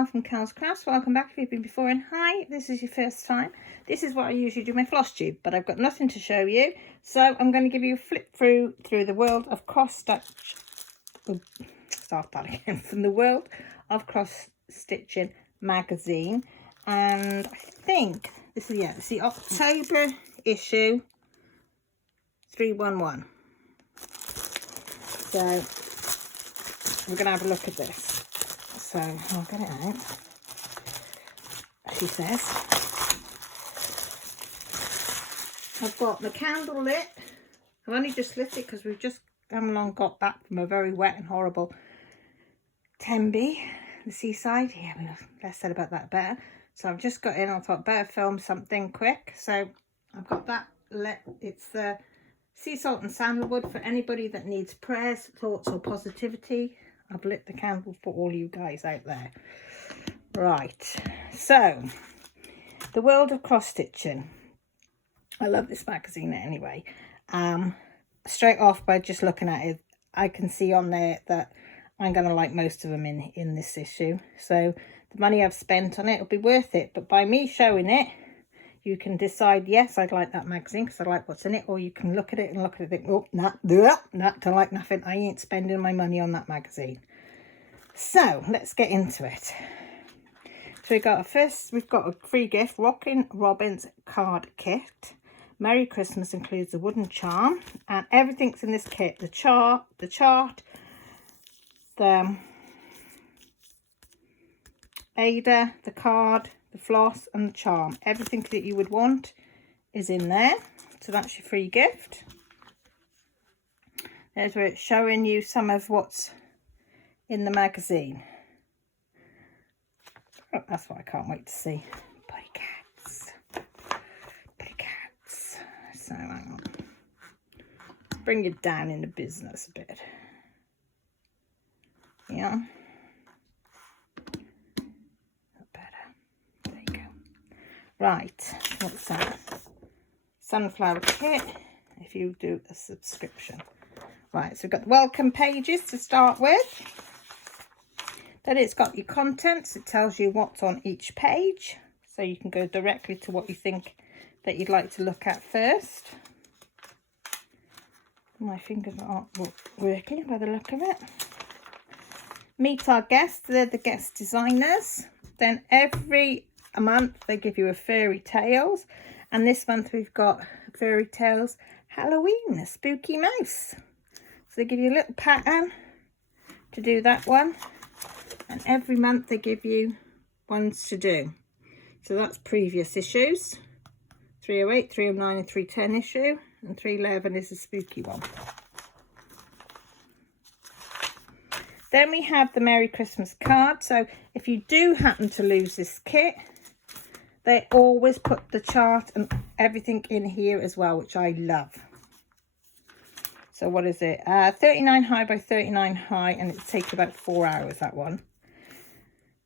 Cal from Cal's Crafts. Welcome back if you've been before, and hi, this is your first time. This is what I usually do my floss tube, but I've got nothing to show you, so I'm going to give you a flip through the world of cross stitch. Start that again. From the world of cross stitching magazine, and I think this is it's the October issue 311. So we're going to have a look at this. So I'll get it out. She says, I've got the candle lit. I've only just lit it because we've just come along got back from a very wet and horrible Tembe, the seaside. Yeah, less said about that better. So I've just got in. I thought better film something quick. So I've got that lit. It's the sea salt and sandalwood for anybody that needs prayers, thoughts or positivity. I've lit the candle for all you guys out there. Right, so the world of cross stitching. I love this magazine anyway. Straight off by just looking at it, I can see on there that I'm going to like most of them in this issue. So the money I've spent on it will be worth it. But by me showing it, you can decide, yes, I'd like that magazine because I like what's in it. Or you can look at it and think, oh, nah, don't like nothing. I ain't spending my money on that magazine. So let's get into it. So we've got a free gift, Rockin' Robin's card kit. Merry Christmas includes the wooden charm, and everything's in this kit. The chart, the Ada, the card, the floss and the charm. Everything that you would want is in there. So that's your free gift. There's where it's showing you some of what's in the magazine. Oh, that's what I can't wait to see. Pretty cats. So hang on. Bring you down in the business a bit. Yeah. Right, what's that? Sunflower kit, if you do a subscription. Right, so we've got the welcome pages to start with. Then it's got your contents. It tells you what's on each page. So you can go directly to what you think that you'd like to look at first. My fingers aren't working by the look of it. Meet our guests. They're the guest designers. Then every a month they give you a fairy tales, and this month we've got fairy tales Halloween, a spooky mouse. So they give you a little pattern to do that one, and every month they give you ones to do. So that's previous issues, 308, 309 and 310 issue, and 311 is a spooky one. Then we have the Merry Christmas card. So if you do happen to lose this kit, they always put the chart and everything in here as well, which I love. So what is it? 39 high by 39 high, and it takes about 4 hours, that one.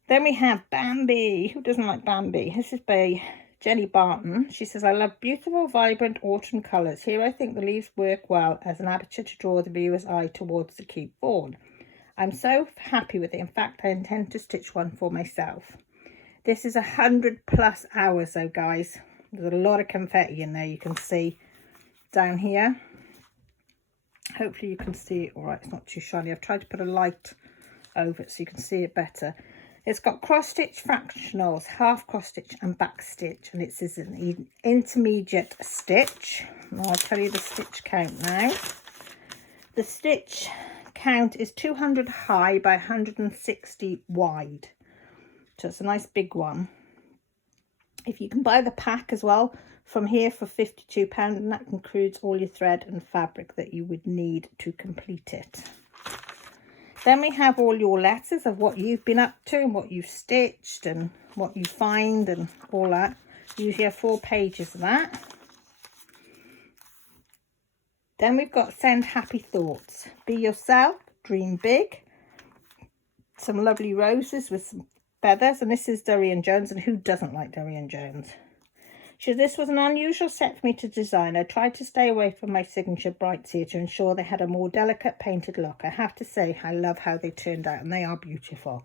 Then we have Bambi. Who doesn't like Bambi? This is by Jenny Barton. She says, I love beautiful, vibrant autumn colours. Here I think the leaves work well as an aperture to draw the viewer's eye towards the cute fawn. I'm so happy with it. In fact, I intend to stitch one for myself. This is 100+ hours though, guys. There's a lot of confetti in there. You can see down here. Hopefully you can see it all right. It's not too shiny. I've tried to put a light over it so you can see it better. It's got cross stitch fractionals, half cross stitch and back stitch, and it says an intermediate stitch. I'll tell you the stitch count now. The stitch count is 200 high by 160 wide. So it's a nice big one. If you can buy the pack as well from here for £52, and that includes all your thread and fabric that you would need to complete it. Then we have all your letters of what you've been up to and what you've stitched and what you find and all that. You usually have 4 pages of that. Then we've got Send Happy Thoughts. Be yourself, dream big. Some lovely roses with some feathers, and this is Dorian Jones, and who doesn't like Dorian Jones? She said, this was an unusual set for me to design. I tried to stay away from my signature brights here to ensure they had a more delicate painted look. I have to say, I love how they turned out, and they are beautiful.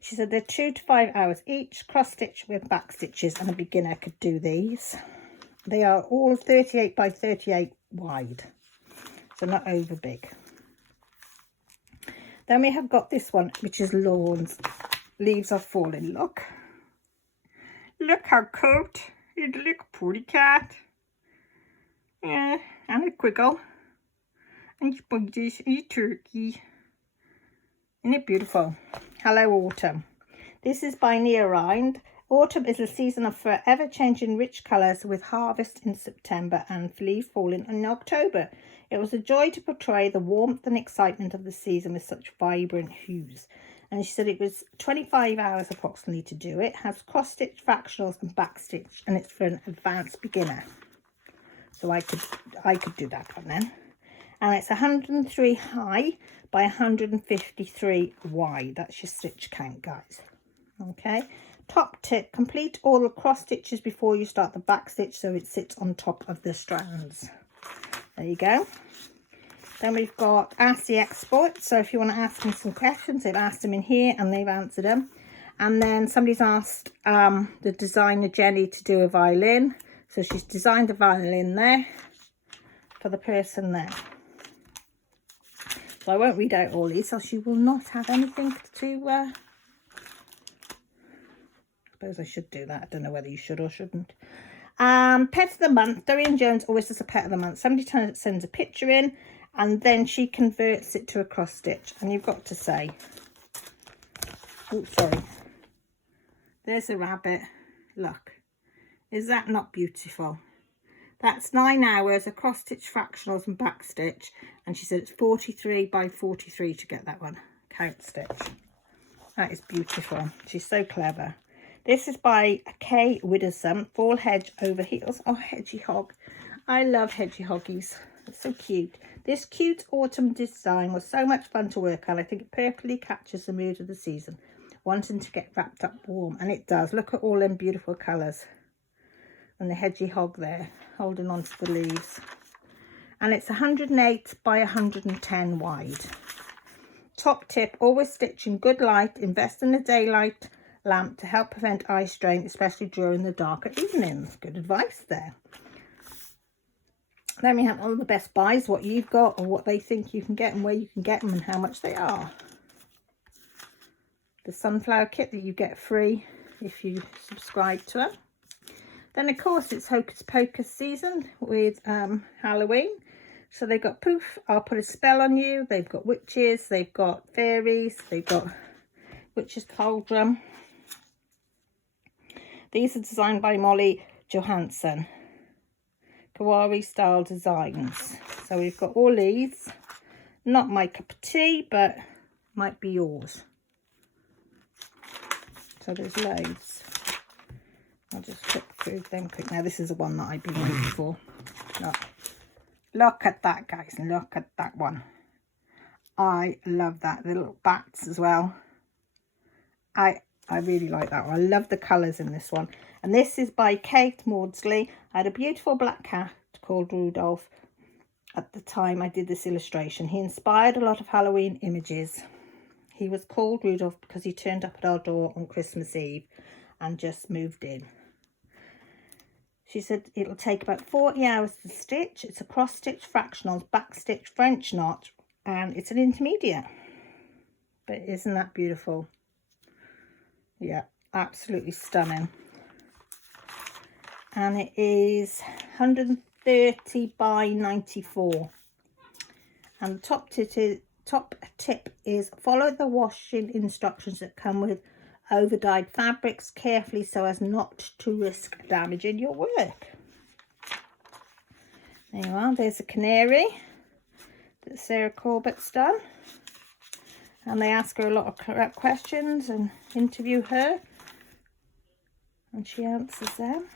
She said they're 2 to 5 hours each, cross stitch with back stitches, and a beginner could do these. They are all 38 by 38 wide, so not over big. Then we have got this one, which is Lawns. Leaves are falling. Look how cute. It's a little pretty cat. Yeah, and a quiggle. And he's bunches, and a turkey. Isn't it beautiful? Hello, Autumn. This is by Nia Rind. Autumn is a season of forever changing rich colours, with harvest in September and leaf falling in October. It was a joy to portray the warmth and excitement of the season with such vibrant hues. And she said it was 25 hours approximately to do it. It has cross stitch, fractionals and back stitch, and it's for an advanced beginner. So I could do that one then. And it's 103 high by 153 wide. That's your stitch count, guys. Okay. Top tip, complete all the cross stitches before you start the back stitch so it sits on top of the strands. There you go. Then we've got Ask the Expert. So if you want to ask them some questions, they've asked them in here and they've answered them. And then somebody's asked the designer Jenny to do a violin. So she's designed a violin there for the person there. So I won't read out all these, so she will not have anything to... I suppose I should do that. I don't know whether you should or shouldn't. Pet of the month. Dorian Jones always does a pet of the month. Somebody sends a picture in and then she converts it to a cross stitch. And you've got to say, oh, sorry. There's a rabbit. Look. Is that not beautiful? That's 9 hours, a cross stitch, fractionals and back stitch. And she said it's 43 by 43 to get that one. Count stitch. That is beautiful. She's so clever. This is by Kay Widdowson, Fall Hedge Over Heels. Oh, Hedgy Hog. I love Hedgy Hoggies. It's so cute. This cute autumn design was so much fun to work on. I think it perfectly captures the mood of the season, wanting to get wrapped up warm. And it does. Look at all them beautiful colours. And the Hedgy Hog there, holding on to the leaves. And it's 108 by 110 wide. Top tip, always stitch in good light. Invest in a daylight lamp to help prevent eye strain, especially during the darker evenings. Good advice there. Then we have all the best buys, what you've got or what they think you can get and where you can get them and how much they are. The sunflower kit that you get free if you subscribe to it. Then of course it's Hocus Pocus season with Halloween. So they've got Poof, I'll Put a Spell on You. They've got witches, they've got fairies, they've got Witch's Cauldron. These are designed by Molly Johansson. Kawaii style designs. So we've got all these. Not my cup of tea, but might be yours. So there's loads. I'll just flip through them quick. Now this is the one that I've been waiting for. Look at that, guys. Look at that one. I love that. The little bats as well. I really like that one. I love the colours in this one. And this is by Kate Maudsley. I had a beautiful black cat called Rudolph at the time I did this illustration. He inspired a lot of Halloween images. He was called Rudolph because he turned up at our door on Christmas Eve and just moved in. She said it'll take about 40 hours to stitch. It's a cross stitch, fractionals, back stitch, French knot, and it's an intermediate. But isn't that beautiful? Yeah, absolutely stunning. And it is 130 by 94. And the top tip is follow the washing instructions that come with over-dyed fabrics carefully so as not to risk damaging your work. There you are. There's a canary that Sarah Corbett's done. And they ask her a lot of questions and interview her. And she answers them.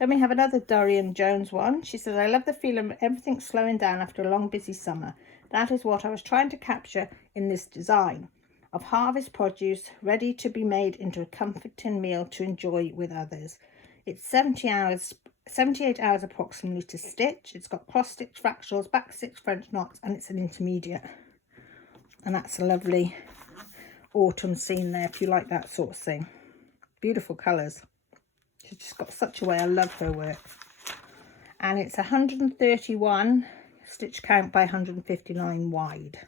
Then we have another Dorian Jones one. She says, I love the feeling of everything slowing down after a long, busy summer. That is what I was trying to capture in this design of harvest produce ready to be made into a comforting meal to enjoy with others. It's 78 hours approximately to stitch. It's got cross stitch, fractionals, back stitch, French knots, and it's an intermediate. And that's a lovely autumn scene there if you like that sort of thing. Beautiful colours. She's just got such a way. I love her work. And it's 131 stitch count by 159 wide.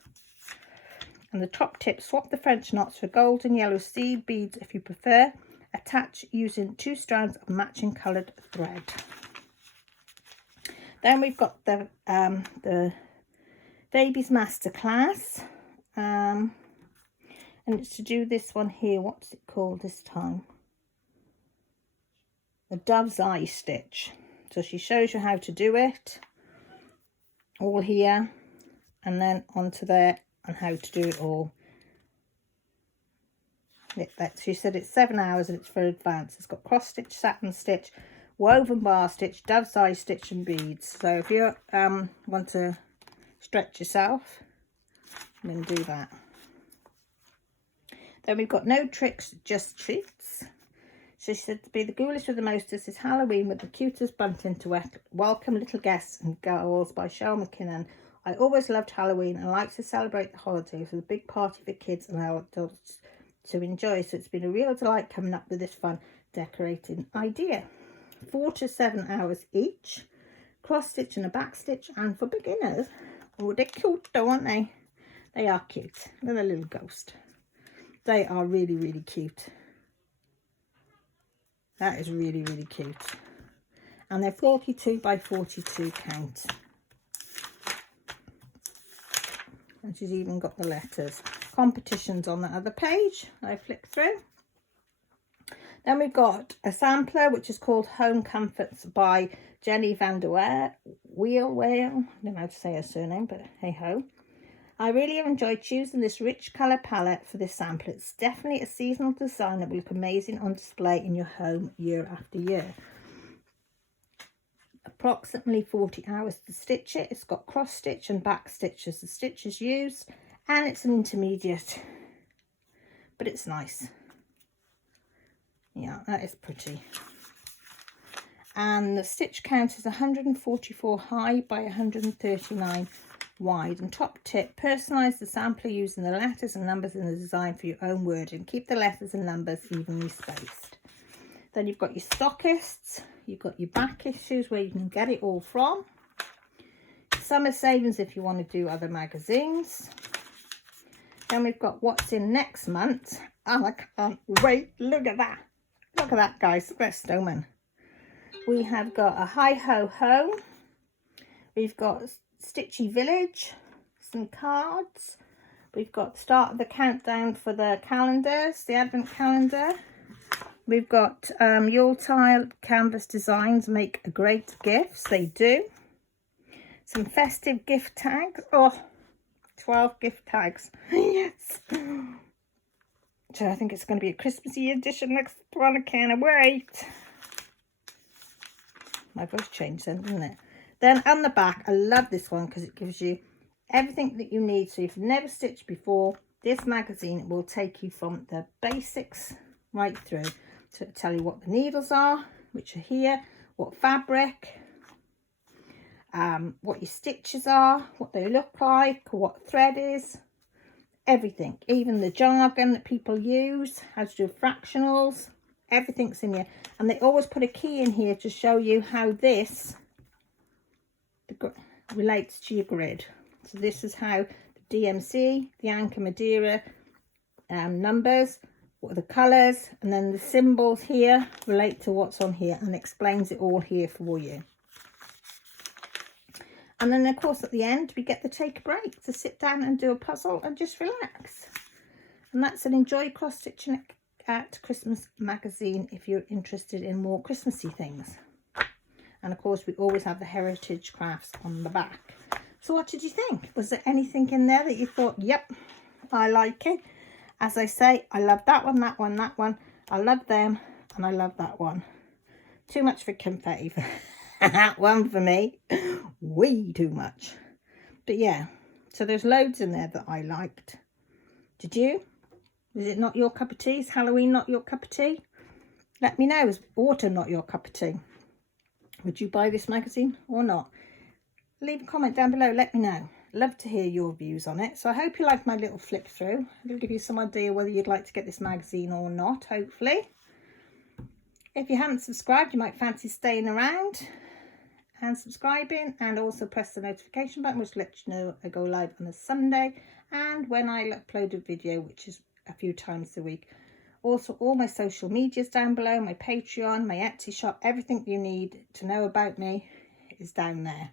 And the top tip, swap the French knots for gold and yellow seed beads if you prefer. Attach using 2 strands of matching coloured thread. Then we've got the Baby's Masterclass. And it's to do this one here. What's it called this time? The Dove's Eye stitch. So she shows you how to do it. All here. And then onto there. And how to do it all. She said it's 7 hours and it's for advance. It's got cross stitch, satin stitch, woven bar stitch, dove's eye stitch and beads. So if you want to stretch yourself, then do that. Then we've got no tricks, just treats. She said to be the ghoulish with the mostest is Halloween with the cutest bunting to welcome little guests and girls by Cheryl McKinnon. I always loved Halloween and like to celebrate the holidays with a big party for kids and adults to enjoy. So it's been a real delight coming up with this fun decorating idea. 4 to 7 hours each. Cross stitch and a back stitch. And for beginners, oh, they're cute though, aren't they? They are cute. They're a little ghost. They are really, really cute. That is really, really cute. And they're 42 by 42 count. And she's even got the letters. Competitions on the other page. I flick through. Then we've got a sampler which is called Home Comforts by Jenny van der Wheel. I don't know how to say her surname, but hey ho. I really have enjoyed choosing this rich colour palette for this sampler. It's definitely a seasonal design that will look amazing on display in your home year after year. Approximately 40 hours to stitch it. It's got cross stitch and back stitch as the stitches used, and it's an intermediate, but it's nice. Yeah, that is pretty. And the stitch count is 144 high by 139 wide. And top tip, personalise the sampler using the letters and numbers in the design for your own wording. Keep the letters and numbers evenly spaced. Then you've got your stockists, you've got your back issues where you can get it all from. Summer savings if you want to do other magazines. Then we've got what's in next month. Oh, I can't wait. Look at that. Look at that, guys. Look at that snowman. We have got a Hi Ho Ho. We've got Stitchy Village. Some cards. We've got start of the countdown for the calendars, the advent calendar. We've got Yuletide canvas designs make great gifts. They do. Some festive gift tags. Oh, 12 gift tags. Yes. So I think it's going to be a Christmassy edition next one. I can't wait. My voice changed then, didn't it? Then on the back, I love this one because it gives you everything that you need. So if you've never stitched before, this magazine will take you from the basics right through to tell you what the needles are, which are here, what fabric, what your stitches are, what they look like, what thread is, everything, even the jargon that people use, how to do fractionals, everything's in here. And they always put a key in here to show you how this relates to your grid. So this is how the DMC, the Anchor Madeira numbers, what are the colours, and then the symbols here relate to what's on here and explains it all here for you. And then of course at the end we get to take a break to sit down and do a puzzle and just relax. And that's an Enjoy Cross Stitching at Christmas magazine if you're interested in more Christmassy things. And of course we always have the heritage crafts on the back. So what did you think? Was there anything in there that you thought, yep, I like it? As I say, I love that one, that one, that one. I love them and I love that one. Too much for confetti. That one for me. Way too much. But yeah, so there's loads in there that I liked. Did you? Is it not your cup of tea? Is Halloween not your cup of tea? Let me know. Is autumn not your cup of tea? Would you buy this magazine or not? Leave a comment down below. Let me know. Love to hear your views on it. So I hope you like my little flip through. It'll give you some idea whether you'd like to get this magazine or not, hopefully. If you haven't subscribed, you might fancy staying around and subscribing, and also press the notification button, which lets you know I go live on a Sunday and when I upload a video, which is a few times a week. Also, all my social medias down below, my Patreon, my Etsy shop, everything you need to know about me is down there.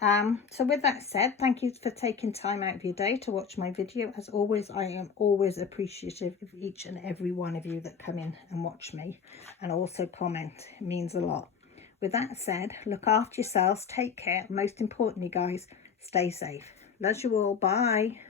So with that said, thank you for taking time out of your day to watch my video. As always, I am always appreciative of each and every one of you that come in and watch me and also comment. It means a lot. With that said, look after yourselves, take care. Most importantly, guys, stay safe. Love you all. Bye.